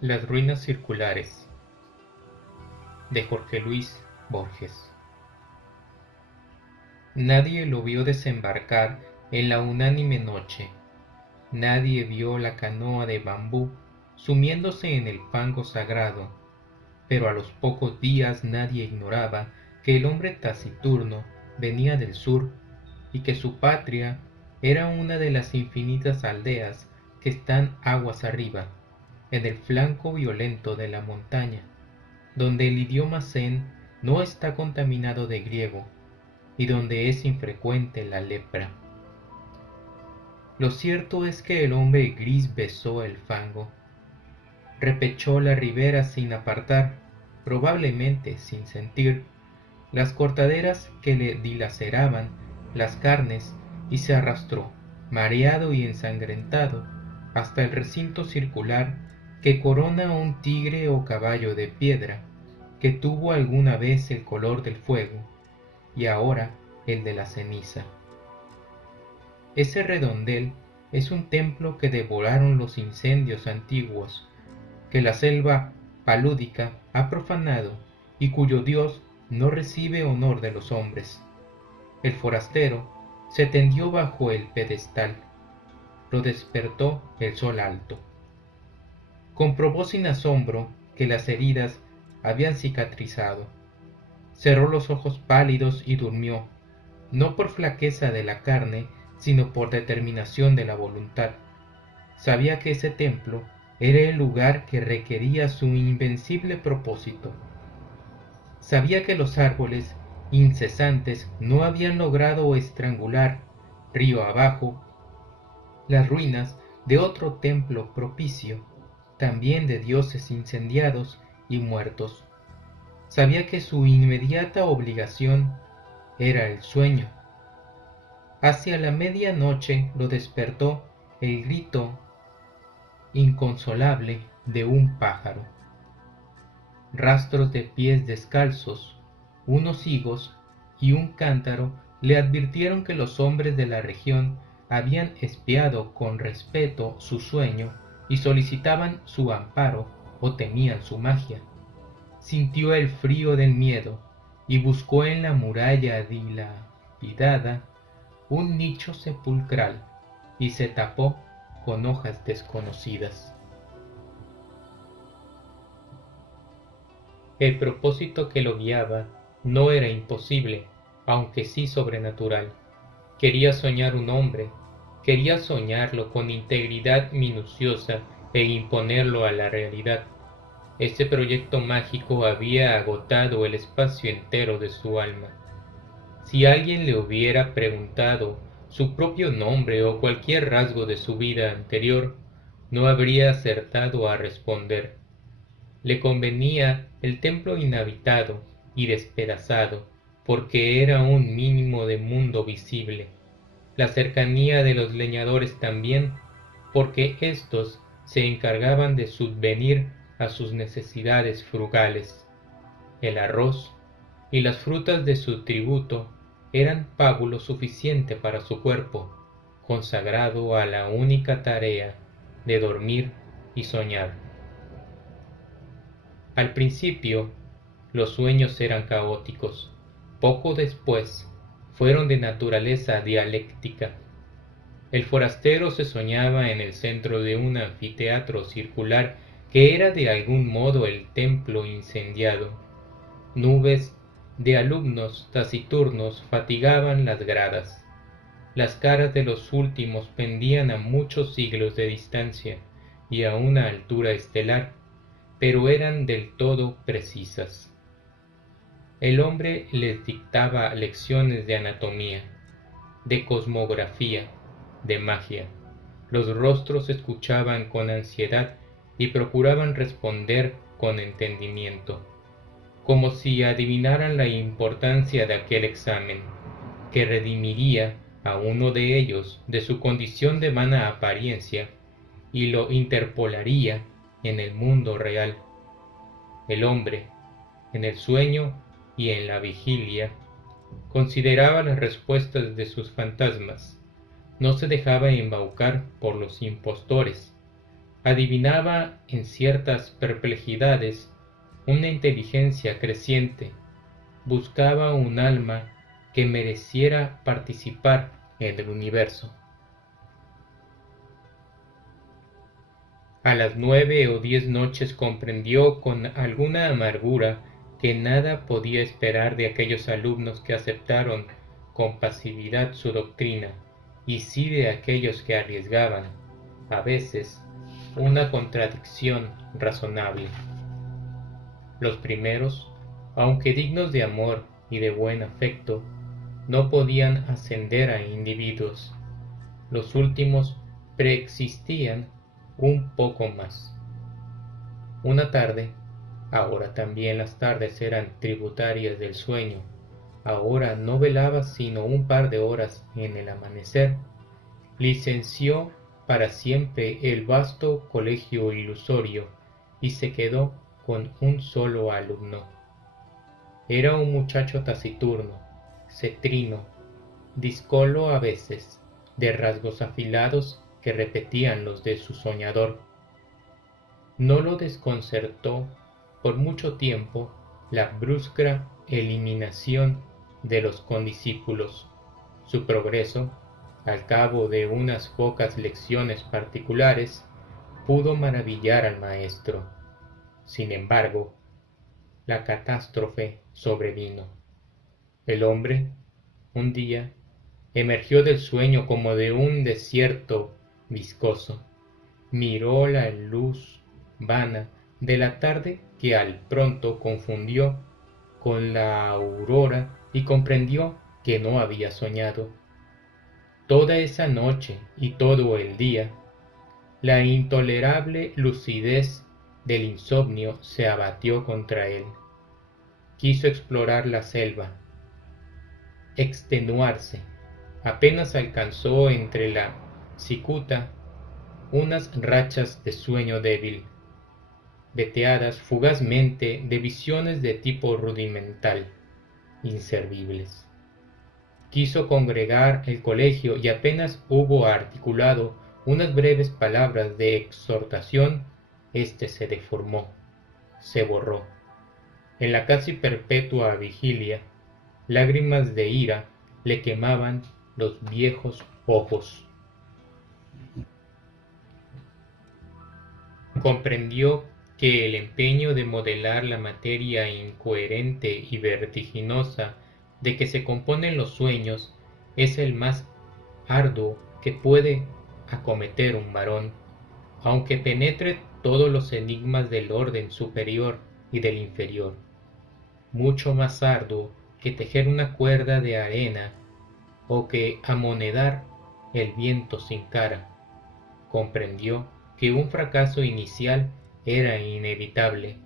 Las ruinas circulares de Jorge Luis Borges. Nadie lo vio desembarcar en la unánime noche. Nadie vio la canoa de bambú sumiéndose en el fango sagrado, pero a los pocos días nadie ignoraba que el hombre taciturno venía del sur y que su patria era una de las infinitas aldeas que están aguas arriba, en el flanco violento de la montaña, donde el idioma zen no está contaminado de griego y donde es infrecuente la lepra. Lo cierto es que el hombre gris besó el fango, repechó la ribera sin apartar, probablemente sin sentir, las cortaderas que le dilaceraban las carnes y se arrastró, mareado y ensangrentado, hasta el recinto circular que corona un tigre o caballo de piedra que tuvo alguna vez el color del fuego y ahora el de la ceniza. Ese redondel es un templo que devoraron los incendios antiguos, que la selva palúdica ha profanado y cuyo dios no recibe honor de los hombres. El forastero se tendió bajo el pedestal, lo despertó el sol alto. Comprobó sin asombro que las heridas habían cicatrizado. Cerró los ojos pálidos y durmió, no por flaqueza de la carne, sino por determinación de la voluntad. Sabía que ese templo era el lugar que requería su invencible propósito. Sabía que los árboles incesantes no habían logrado estrangular, río abajo, las ruinas de otro templo propicio, también de dioses incendiados y muertos. Sabía que su inmediata obligación era el sueño. Hacia la medianoche lo despertó el grito inconsolable de un pájaro. Rastros de pies descalzos, unos higos y un cántaro le advirtieron que los hombres de la región habían espiado con respeto su sueño y solicitaban su amparo o temían su magia. Sintió el frío del miedo y buscó en la muralla dilapidada un nicho sepulcral y se tapó con hojas desconocidas. El propósito que lo guiaba no era imposible, aunque sí sobrenatural. Quería soñar un hombre, quería soñarlo con integridad minuciosa e imponerlo a la realidad. Ese proyecto mágico había agotado el espacio entero de su alma. Si alguien le hubiera preguntado su propio nombre o cualquier rasgo de su vida anterior, no habría acertado a responder. Le convenía el templo inhabitado y despedazado, porque era un mínimo de mundo visible. La cercanía de los leñadores también, porque éstos se encargaban de subvenir a sus necesidades frugales. El arroz y las frutas de su tributo eran pábulo suficiente para su cuerpo, consagrado a la única tarea de dormir y soñar. Al principio, los sueños eran caóticos. Poco después, fueron de naturaleza dialéctica. El forastero se soñaba en el centro de un anfiteatro circular que era de algún modo el templo incendiado. Nubes de alumnos taciturnos fatigaban las gradas. Las caras de los últimos pendían a muchos siglos de distancia y a una altura estelar, pero eran del todo precisas. El hombre les dictaba lecciones de anatomía, de cosmografía, de magia. Los rostros escuchaban con ansiedad y procuraban responder con entendimiento, como si adivinaran la importancia de aquel examen, que redimiría a uno de ellos de su condición de vana apariencia y lo interpolaría en el mundo real. El hombre, en el sueño y en la vigilia, consideraba las respuestas de sus fantasmas, no se dejaba embaucar por los impostores, Adivinaba en ciertas perplejidades una inteligencia creciente. Buscaba un alma que mereciera participar en el universo. A las 9 o 10 noches comprendió con alguna amargura que nada podía esperar de aquellos alumnos que aceptaron con pasividad su doctrina, y sí de aquellos que arriesgaban, a veces, una contradicción razonable. Los primeros, aunque dignos de amor y de buen afecto, no podían ascender a individuos. Los últimos preexistían un poco más. Una tarde, ahora también las tardes eran tributarias del sueño, ahora no velaba sino un par de horas en el amanecer, licenció para siempre el vasto colegio ilusorio y se quedó con un solo alumno. Era un muchacho taciturno, cetrino, díscolo a veces, de rasgos afilados que repetían los de su soñador. No lo desconcertó por mucho tiempo la brusca eliminación de los condiscípulos. Su progreso, al cabo de unas pocas lecciones particulares, pudo maravillar al maestro. Sin embargo, la catástrofe sobrevino. El hombre, un día, emergió del sueño como de un desierto viscoso. Miró la luz vana de la tarde que al pronto confundió con la aurora y comprendió que no había soñado. Toda esa noche y todo el día, la intolerable lucidez del insomnio se abatió contra él. Quiso explorar la selva, extenuarse. Apenas alcanzó entre la cicuta unas rachas de sueño débil, veteadas fugazmente de visiones de tipo rudimental, inservibles. Quiso congregar el colegio y apenas hubo articulado unas breves palabras de exhortación, éste se deformó, se borró. En la casi perpetua vigilia, lágrimas de ira le quemaban los viejos ojos. Comprendió que el empeño de modelar la materia incoherente y vertiginosa de que se componen los sueños es el más arduo que puede acometer un varón, aunque penetre todos los enigmas del orden superior y del inferior. Mucho más arduo que tejer una cuerda de arena o que amonedar el viento sin cara. Comprendió que un fracaso inicial era inevitable.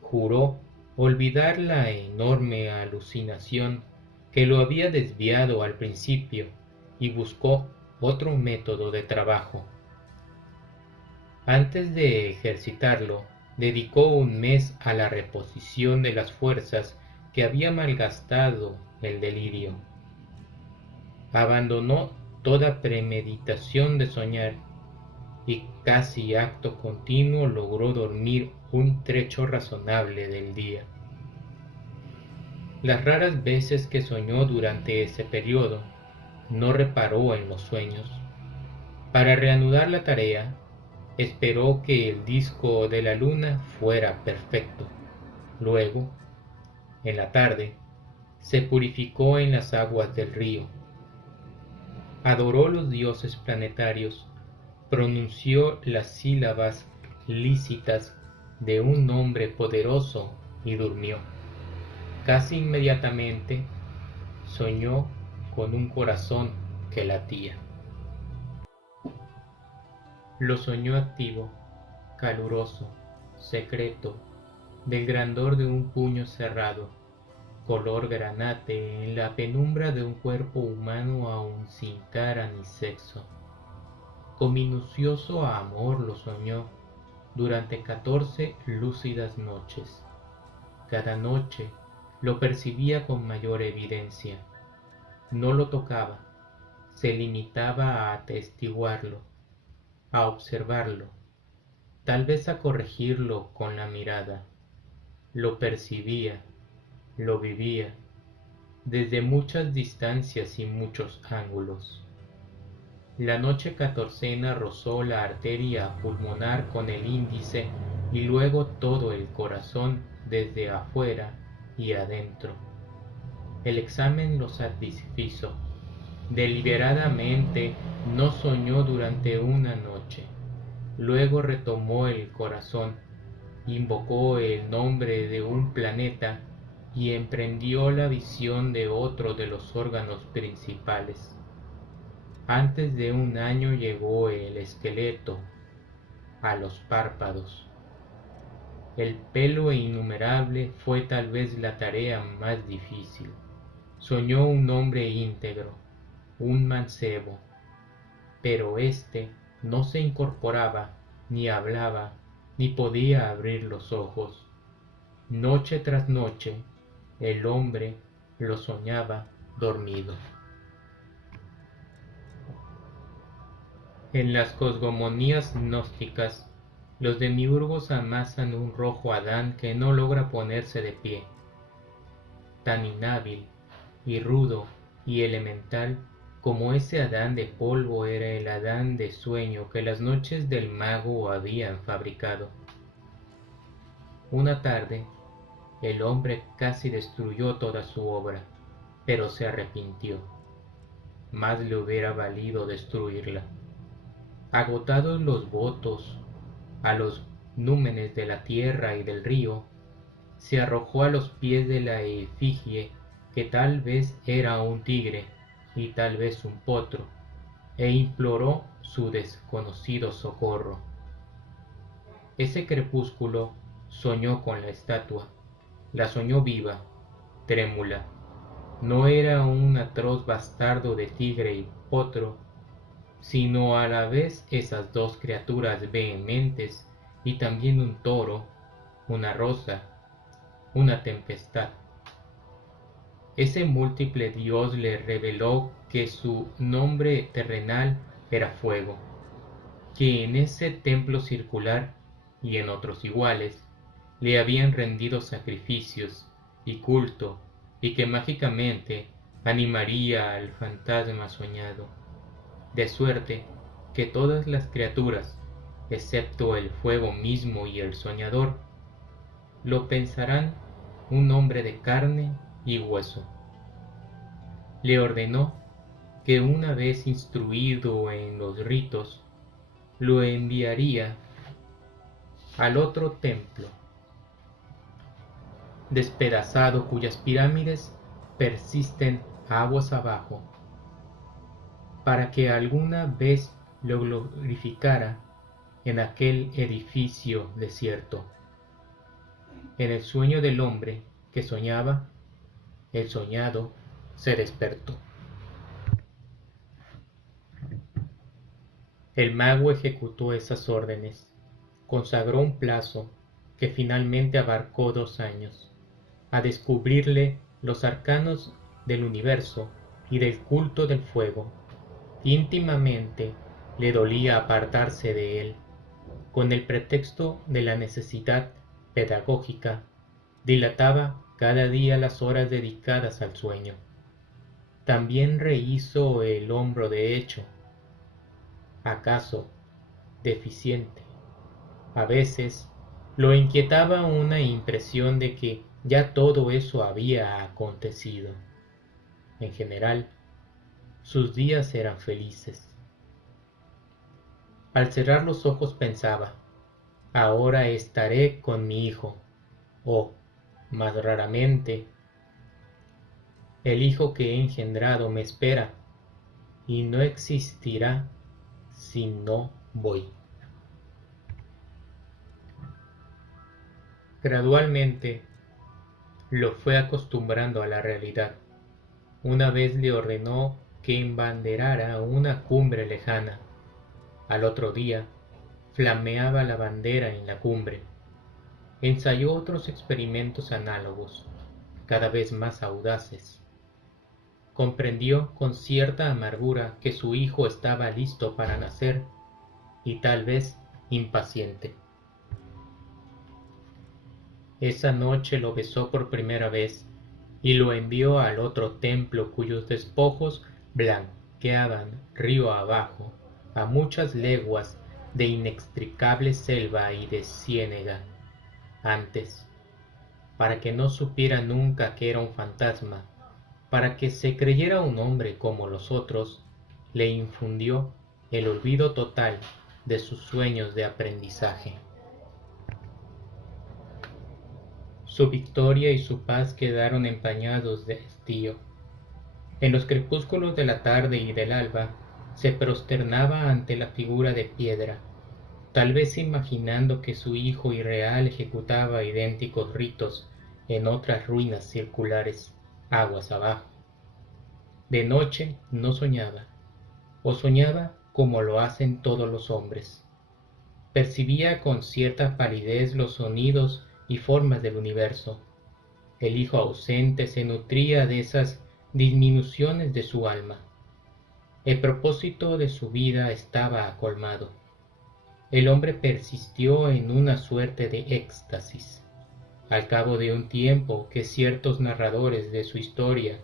Juró olvidar la enorme alucinación que lo había desviado al principio y buscó otro método de trabajo. Antes de ejercitarlo, dedicó un mes a la reposición de las fuerzas que había malgastado el delirio. Abandonó toda premeditación de soñar y casi acto continuo logró dormir un trecho razonable del día. Las raras veces que soñó durante ese periodo, no reparó en los sueños. Para reanudar la tarea, esperó que el disco de la luna fuera perfecto. Luego, en la tarde, se purificó en las aguas del río. Adoró los dioses planetarios, pronunció las sílabas lícitas de un nombre poderoso y durmió. Casi inmediatamente soñó con un corazón que latía. Lo soñó activo, caluroso, secreto, del grandor de un puño cerrado, color granate en la penumbra de un cuerpo humano aún sin cara ni sexo. Con minucioso amor lo soñó durante 14 lúcidas noches. Cada noche lo percibía con mayor evidencia. No lo tocaba, se limitaba a atestiguarlo, a observarlo, tal vez a corregirlo con la mirada. Lo percibía, lo vivía, desde muchas distancias y muchos ángulos. La noche catorcena rozó la arteria pulmonar con el índice y luego todo el corazón desde afuera y adentro. El examen lo satisfizo. Deliberadamente no soñó durante una noche. Luego retomó el corazón, invocó el nombre de un planeta y emprendió la visión de otro de los órganos principales. Antes de un año llegó el esqueleto, a los párpados. El pelo innumerable fue tal vez la tarea más difícil. Soñó un hombre íntegro, un mancebo, pero éste no se incorporaba, ni hablaba, ni podía abrir los ojos. Noche tras noche, el hombre lo soñaba dormido. En las cosmogonías gnósticas, los demiurgos amasan un rojo Adán que no logra ponerse de pie. Tan inhábil, y rudo, y elemental, como ese Adán de polvo era el Adán de sueño que las noches del mago habían fabricado. Una tarde, el hombre casi destruyó toda su obra, pero se arrepintió. Más le hubiera valido destruirla. Agotados los votos a los númenes de la tierra y del río, se arrojó a los pies de la efigie que tal vez era un tigre y tal vez un potro, e imploró su desconocido socorro. Ese crepúsculo soñó con la estatua, la soñó viva, trémula. No era un atroz bastardo de tigre y potro, sino a la vez esas dos criaturas vehementes y también un toro, una rosa, una tempestad. Ese múltiple dios le reveló que su nombre terrenal era fuego, que en ese templo circular y en otros iguales le habían rendido sacrificios y culto y que mágicamente animaría al fantasma soñado, de suerte que todas las criaturas, excepto el fuego mismo y el soñador, lo pensarán un hombre de carne y hueso. Le ordenó que una vez instruido en los ritos, lo enviaría al otro templo, despedazado cuyas pirámides persisten aguas abajo, para que alguna vez lo glorificara en aquel edificio desierto. En el sueño del hombre que soñaba, el soñado se despertó. El mago ejecutó esas órdenes, consagró un plazo que finalmente abarcó 2 años, a descubrirle los arcanos del universo y del culto del fuego. Íntimamente le dolía apartarse de él, con el pretexto de la necesidad pedagógica, dilataba cada día las horas dedicadas al sueño. También rehizo el hombro de hecho, acaso deficiente. A veces lo inquietaba una impresión de que ya todo eso había acontecido. En general, sus días eran felices. Al cerrar los ojos pensaba, ahora estaré con mi hijo, o, más raramente, el hijo que he engendrado me espera y no existirá si no voy. Gradualmente lo fue acostumbrando a la realidad. Una vez le ordenó que embanderara una cumbre lejana. Al otro día, flameaba la bandera en la cumbre. Ensayó otros experimentos análogos, cada vez más audaces. Comprendió con cierta amargura que su hijo estaba listo para nacer y tal vez impaciente. Esa noche lo besó por primera vez y lo envió al otro templo cuyos despojos blanqueaban río abajo a muchas leguas de inextricable selva y de ciénega. Antes, para que no supiera nunca que era un fantasma, para que se creyera un hombre como los otros, le infundió el olvido total de sus sueños de aprendizaje. Su victoria y su paz quedaron empañados de estío. En los crepúsculos de la tarde y del alba se prosternaba ante la figura de piedra, tal vez imaginando que su hijo irreal ejecutaba idénticos ritos en otras ruinas circulares, aguas abajo. De noche no soñaba, o soñaba como lo hacen todos los hombres. Percibía con cierta palidez los sonidos y formas del universo. El hijo ausente se nutría de esas disminuciones de su alma. El propósito de su vida estaba colmado. El hombre persistió en una suerte de éxtasis. Al cabo de un tiempo que ciertos narradores de su historia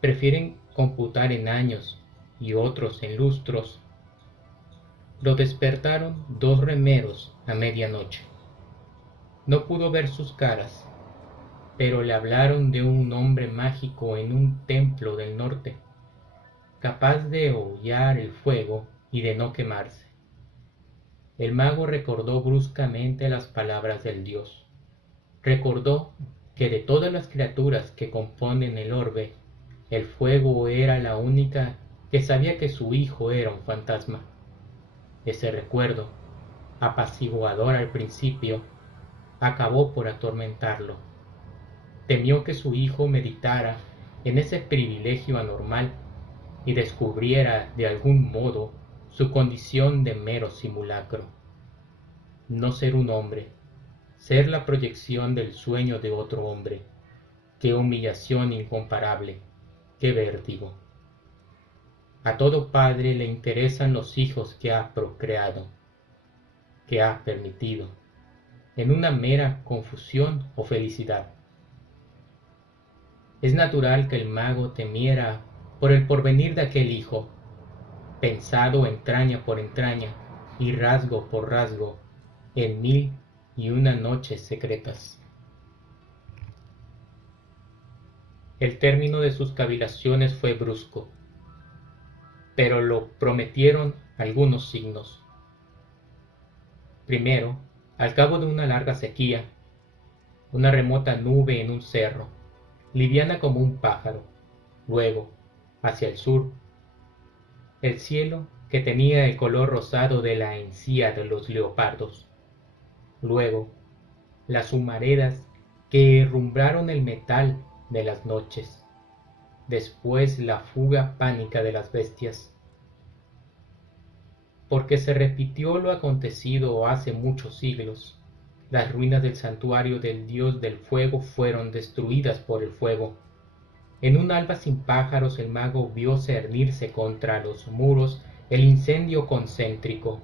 prefieren computar en años y otros en lustros, lo despertaron dos remeros a medianoche. No pudo ver sus caras, pero le hablaron de un hombre mágico en un templo del norte, capaz de hollar el fuego y de no quemarse. El mago recordó bruscamente las palabras del dios. Recordó que de todas las criaturas que componen el orbe, el fuego era la única que sabía que su hijo era un fantasma. Ese recuerdo, apaciguador al principio, acabó por atormentarlo. Temió que su hijo meditara en ese privilegio anormal y descubriera de algún modo su condición de mero simulacro. No ser un hombre, ser la proyección del sueño de otro hombre. ¡Qué humillación incomparable! ¡Qué vértigo! A todo padre le interesan los hijos que ha procreado, que ha permitido, en una mera confusión o felicidad. Es natural que el mago temiera por el porvenir de aquel hijo, pensado entraña por entraña y rasgo por rasgo en 1001 noches secretas. El término de sus cavilaciones fue brusco, pero lo prometieron algunos signos. Primero, al cabo de una larga sequía, una remota nube en un cerro, liviana como un pájaro. Luego, hacia el sur, el cielo que tenía el color rosado de la encía de los leopardos. Luego, las humaredas que herrumbraron el metal de las noches. Después la fuga pánica de las bestias. Porque se repitió lo acontecido hace muchos siglos. Las ruinas del santuario del dios del fuego fueron destruidas por el fuego. En un alba sin pájaros el mago vio cernirse contra los muros el incendio concéntrico.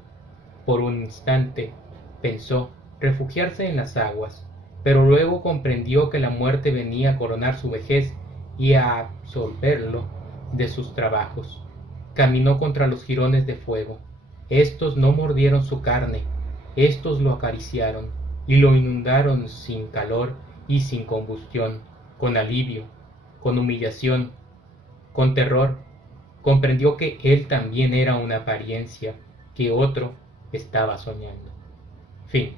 Por un instante pensó refugiarse en las aguas, pero luego comprendió que la muerte venía a coronar su vejez y a absolverlo de sus trabajos. Caminó contra los jirones de fuego. Estos no mordieron su carne, estos lo acariciaron y lo inundaron sin calor y sin combustión, con alivio, con humillación, con terror. Comprendió que él también era una apariencia, que otro estaba soñando. Fin.